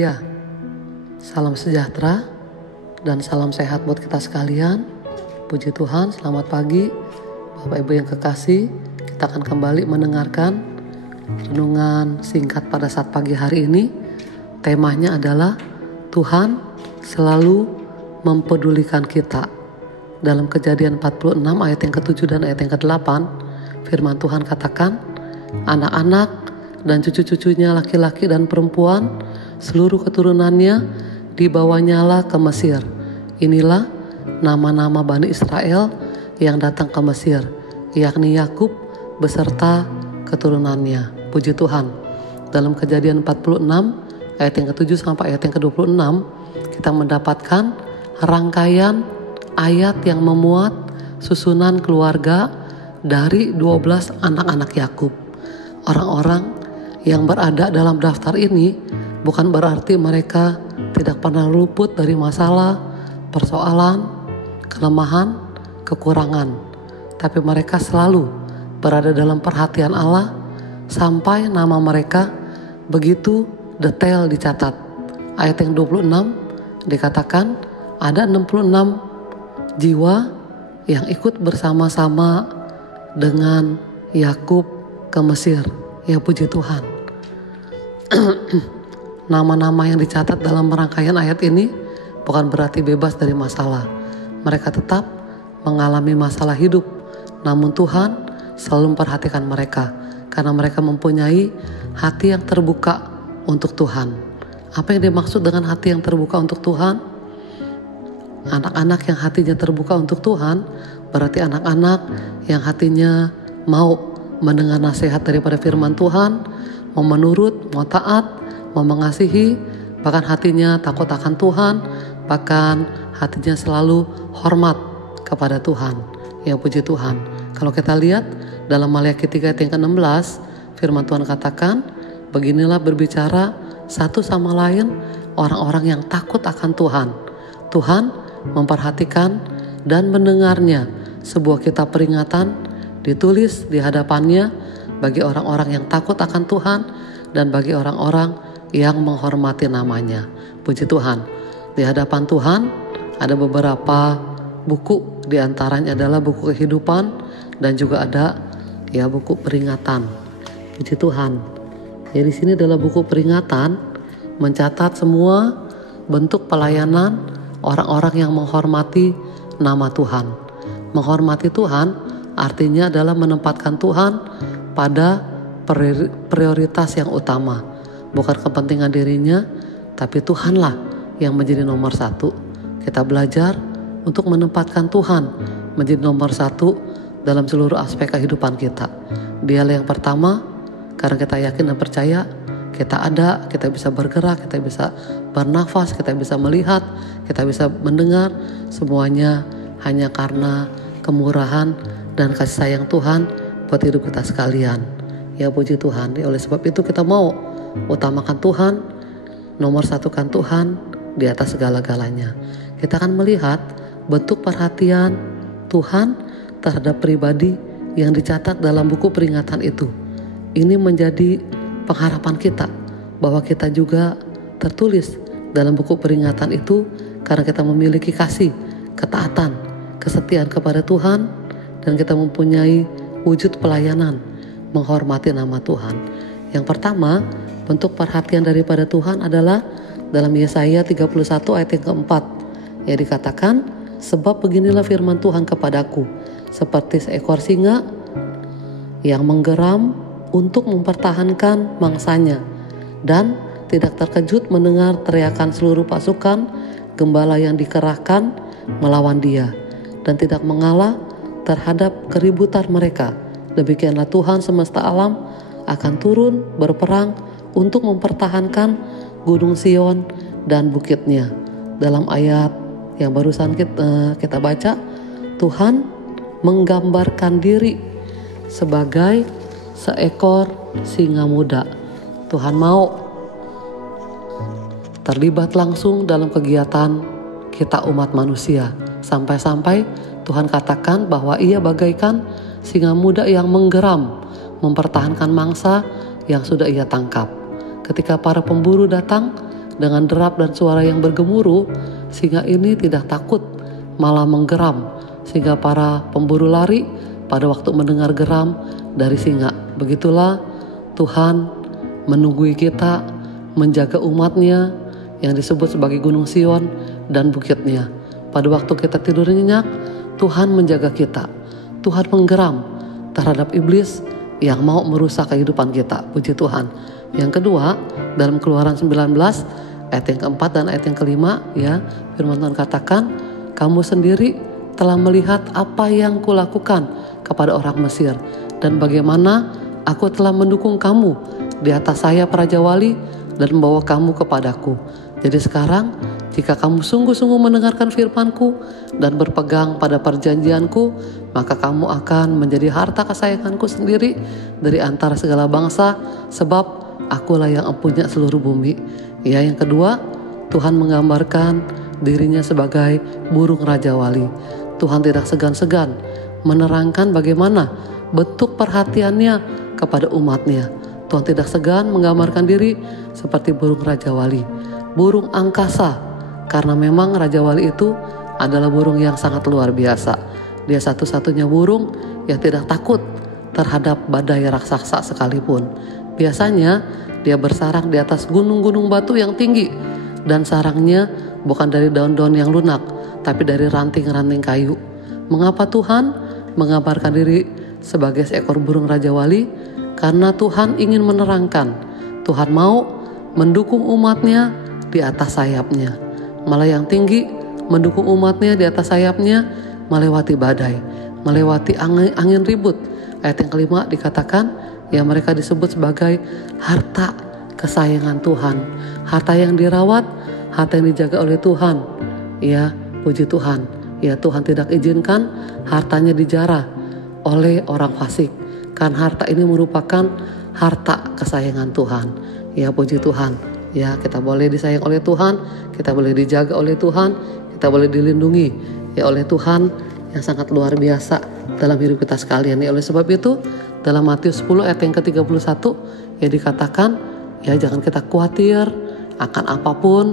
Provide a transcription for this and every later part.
Ya, salam sejahtera dan salam sehat buat kita sekalian. Puji Tuhan, selamat pagi Bapak Ibu yang kekasih. Kita akan kembali mendengarkan renungan singkat pada saat pagi hari ini. Temanya adalah Tuhan selalu mempedulikan kita. Dalam Kejadian 46 ayat yang ke-7 dan ayat yang ke-8, firman Tuhan katakan, anak-anak dan cucu-cucunya laki-laki dan perempuan, seluruh keturunannya dibawanyalah ke Mesir. Inilah nama-nama Bani Israel yang datang ke Mesir, yakni Yakub beserta keturunannya. Puji Tuhan. Dalam Kejadian 46 ayat yang ke-7 sampai ayat yang ke-26, kita mendapatkan rangkaian ayat yang memuat susunan keluarga dari 12 anak-anak Yakub. Orang-orang yang berada dalam daftar ini bukan berarti mereka tidak pernah luput dari masalah, persoalan, kelemahan, kekurangan. Tapi mereka selalu berada dalam perhatian Allah sampai nama mereka begitu detail dicatat. Ayat yang 26 dikatakan ada 66 jiwa yang ikut bersama-sama dengan Yakub ke Mesir. Ya puji Tuhan. Nama-nama yang dicatat dalam rangkaian ayat ini bukan berarti bebas dari masalah. Mereka tetap mengalami masalah hidup, namun Tuhan selalu memperhatikan mereka karena mereka mempunyai hati yang terbuka untuk Tuhan. Apa yang dimaksud dengan hati yang terbuka untuk Tuhan? Anak-anak yang hatinya terbuka untuk Tuhan berarti anak-anak yang hatinya mau mendengar nasihat daripada firman Tuhan, mau menurut, mau taat, mau mengasihi, bahkan hatinya takut akan Tuhan, bahkan hatinya selalu hormat kepada Tuhan. Ya puji Tuhan. Kalau kita lihat dalam Maliaki 3 ayat yang ke-16, firman Tuhan katakan, beginilah berbicara satu sama lain orang-orang yang takut akan Tuhan. Tuhan memperhatikan dan mendengarnya sebuah kitab peringatan ditulis di hadapannya bagi orang-orang yang takut akan Tuhan dan bagi orang-orang yang menghormati namanya. Puji Tuhan. Di hadapan Tuhan ada beberapa buku, di antaranya adalah buku kehidupan dan juga ada buku peringatan. Puji Tuhan. Ya, di sini adalah buku peringatan mencatat semua bentuk pelayanan orang-orang yang menghormati nama Tuhan. Menghormati Tuhan artinya adalah menempatkan Tuhan pada prioritas yang utama. Bukan kepentingan dirinya, tapi Tuhanlah yang menjadi nomor satu. Kita belajar untuk menempatkan Tuhan menjadi nomor satu dalam seluruh aspek kehidupan kita. Dialah yang pertama, karena kita yakin dan percaya kita ada, kita bisa bergerak, kita bisa bernafas, kita bisa melihat, kita bisa mendengar, semuanya hanya karena kemurahan dan kasih sayang Tuhan buat hidup kita sekalian. Ya puji Tuhan. Oleh sebab itu kita mau utamakan Tuhan, nomor satukan Tuhan di atas segala-galanya. Kita akan melihat bentuk perhatian Tuhan terhadap pribadi yang dicatat dalam buku peringatan itu. Ini menjadi pengharapan kita bahwa kita juga tertulis dalam buku peringatan itu karena kita memiliki kasih, ketaatan, kesetiaan kepada Tuhan, dan kita mempunyai wujud pelayanan menghormati nama Tuhan. Yang pertama, bentuk perhatian daripada Tuhan adalah dalam Yesaya 31 ayat yang keempat, yang dikatakan, sebab beginilah firman Tuhan kepadaku, seperti seekor singa yang menggeram untuk mempertahankan mangsanya dan tidak terkejut mendengar teriakan seluruh pasukan gembala yang dikerahkan melawan dia dan tidak mengalah terhadap keributan mereka. Demikianlah Tuhan semesta alam akan turun berperang untuk mempertahankan gunung Sion dan bukitnya. Dalam ayat yang barusan kita baca, Tuhan menggambarkan diri sebagai seekor singa muda. Tuhan mau terlibat langsung dalam kegiatan kita umat manusia. Sampai-sampai Tuhan katakan bahwa ia bagaikan singa muda yang menggeram, mempertahankan mangsa yang sudah ia tangkap. Ketika para pemburu datang dengan derap dan suara yang bergemuruh, singa ini tidak takut, malah menggeram, sehingga para pemburu lari pada waktu mendengar geram dari singa. Begitulah Tuhan menunggui kita, menjaga umatnya yang disebut sebagai Gunung Sion dan bukitnya. Pada waktu kita tidur nyenyak, Tuhan menjaga kita. Tuhan menggeram terhadap iblis yang mau merusak kehidupan kita. Puji Tuhan. Yang kedua, dalam Keluaran 19 ayat yang keempat dan ayat yang kelima, ya, firman Tuhan katakan, kamu sendiri telah melihat apa yang kulakukan kepada orang Mesir, dan bagaimana aku telah mendukung kamu di atas sayap Raja Wali dan membawa kamu kepadaku. Jadi sekarang, jika kamu sungguh-sungguh mendengarkan firman-Ku dan berpegang pada perjanjian-Ku, maka kamu akan menjadi harta kesayangan-Ku sendiri dari antara segala bangsa, sebab Akulah yang empunya seluruh bumi. Ya, yang kedua, Tuhan menggambarkan dirinya sebagai burung Raja Wali. Tuhan tidak segan-segan menerangkan bagaimana bentuk perhatiannya kepada umatnya. Tuhan tidak segan menggambarkan diri seperti burung Raja Wali, burung angkasa, karena memang Raja Wali itu adalah burung yang sangat luar biasa. Dia satu-satunya burung yang tidak takut terhadap badai raksasa sekalipun. Biasanya dia bersarang di atas gunung-gunung batu yang tinggi, dan sarangnya bukan dari daun-daun yang lunak, tapi dari ranting-ranting kayu. Mengapa Tuhan menggambarkan diri sebagai seekor burung Raja Wali? Karena Tuhan ingin menerangkan, Tuhan mau mendukung umatnya di atas sayapnya. Malah yang tinggi mendukung umatnya di atas sayapnya, melewati badai, melewati angin ribut. Ayat yang kelima dikatakan, ya, mereka disebut sebagai harta kesayangan Tuhan, harta yang dirawat, harta yang dijaga oleh Tuhan. Ya, puji Tuhan. Ya, Tuhan tidak izinkan hartanya dijarah oleh orang fasik, karena harta ini merupakan harta kesayangan Tuhan. Ya, puji Tuhan. Ya, kita boleh disayang oleh Tuhan, kita boleh dijaga oleh Tuhan, kita boleh dilindungi ya oleh Tuhan yang sangat luar biasa dalam hidup kita sekalian. Ya, oleh sebab itu dalam Matius 10 ayat yang ke-31 ya dikatakan, ya, jangan kita khawatir akan apapun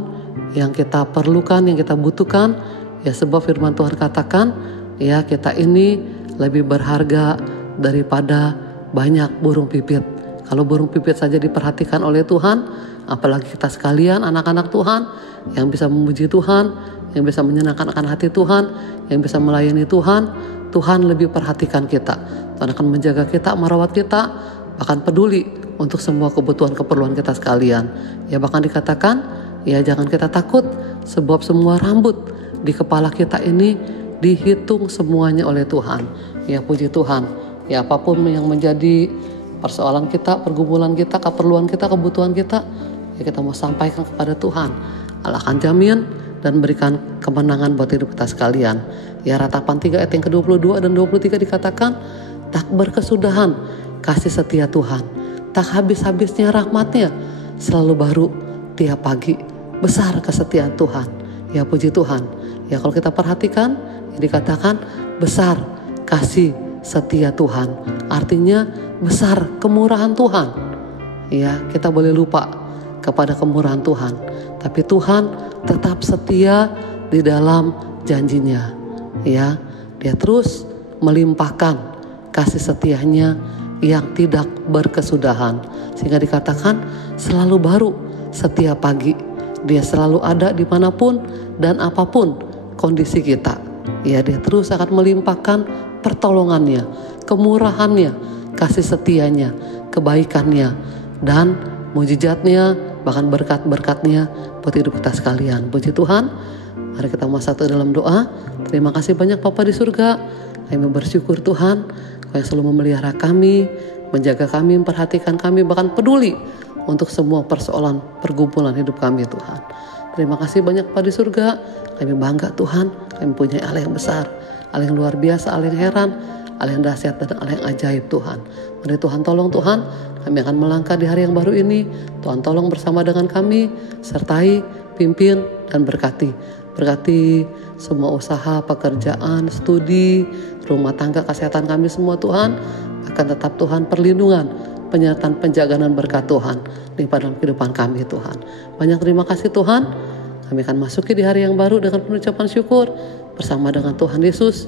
yang kita perlukan, yang kita butuhkan, ya, sebab firman Tuhan katakan, ya, kita ini lebih berharga daripada banyak burung pipit. Kalau burung pipit saja diperhatikan oleh Tuhan, apalagi kita sekalian anak-anak Tuhan yang bisa memuji Tuhan, yang bisa menyenangkan akan hati Tuhan, yang bisa melayani Tuhan. Tuhan lebih perhatikan kita. Tuhan akan menjaga kita, merawat kita, bahkan peduli untuk semua kebutuhan keperluan kita sekalian. Ya, bahkan dikatakan, ya, jangan kita takut, sebab semua rambut di kepala kita ini dihitung semuanya oleh Tuhan. Ya, puji Tuhan. Ya, apapun yang menjadi persoalan kita, pergumulan kita, keperluan kita, kebutuhan kita, ya, kita mau sampaikan kepada Tuhan. Allah akan jamin dan berikan kemenangan buat hidup kita sekalian. Ya, Ratapan 3 ayat yang ke-22 dan 23 dikatakan, tak berkesudahan kasih setia Tuhan, tak habis-habisnya rahmatnya, selalu baru tiap pagi, besar kesetiaan Tuhan. Ya, puji Tuhan. Ya, kalau kita perhatikan, dikatakan besar kasih setia Tuhan, artinya besar kemurahan Tuhan. Ya, kita boleh lupa kepada kemurahan Tuhan, tapi Tuhan tetap setia di dalam janjinya. Ya, dia terus melimpahkan kasih setianya yang tidak berkesudahan, sehingga dikatakan selalu baru setiap pagi. Dia selalu ada dimanapun dan apapun kondisi kita. Ya, dia terus akan melimpahkan pertolongannya, kemurahannya, kasih setianya, kebaikannya, dan mujizatnya, bahkan berkat-berkatnya buat hidup kita sekalian. Puji Tuhan. Mari kita mau satu dalam doa. Terima kasih banyak Bapa di surga. Kami bersyukur Tuhan, Kau yang selalu memelihara kami, menjaga kami, memperhatikan kami, bahkan peduli untuk semua persoalan pergumulan hidup kami Tuhan. Terima kasih banyak Bapa di surga. Kami bangga Tuhan, kami punya Allah yang besar, Allah yang luar biasa, Allah yang heran, Allah yang dahsyat, dan Allah yang ajaib Tuhan. Mari Tuhan tolong Tuhan, kami akan melangkah di hari yang baru ini. Tuhan tolong bersama dengan kami, sertai, pimpin, dan berkati. Berkati semua usaha, pekerjaan, studi, rumah tangga, kesehatan kami semua Tuhan. Akan tetap Tuhan perlindungan penyertaan, penjagaan, dan berkat Tuhan di dalam kehidupan kami Tuhan. Banyak terima kasih Tuhan. Kami akan masuki di hari yang baru dengan penuh ucapan syukur bersama dengan Tuhan Yesus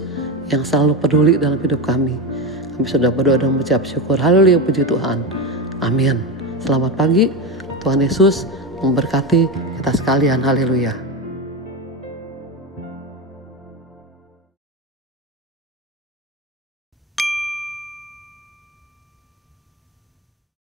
yang selalu peduli dalam hidup kami. Kami sudah berdoa dan mengucap syukur. Haleluya, puji Tuhan. Amin. Selamat pagi. Tuhan Yesus memberkati kita sekalian. Haleluya.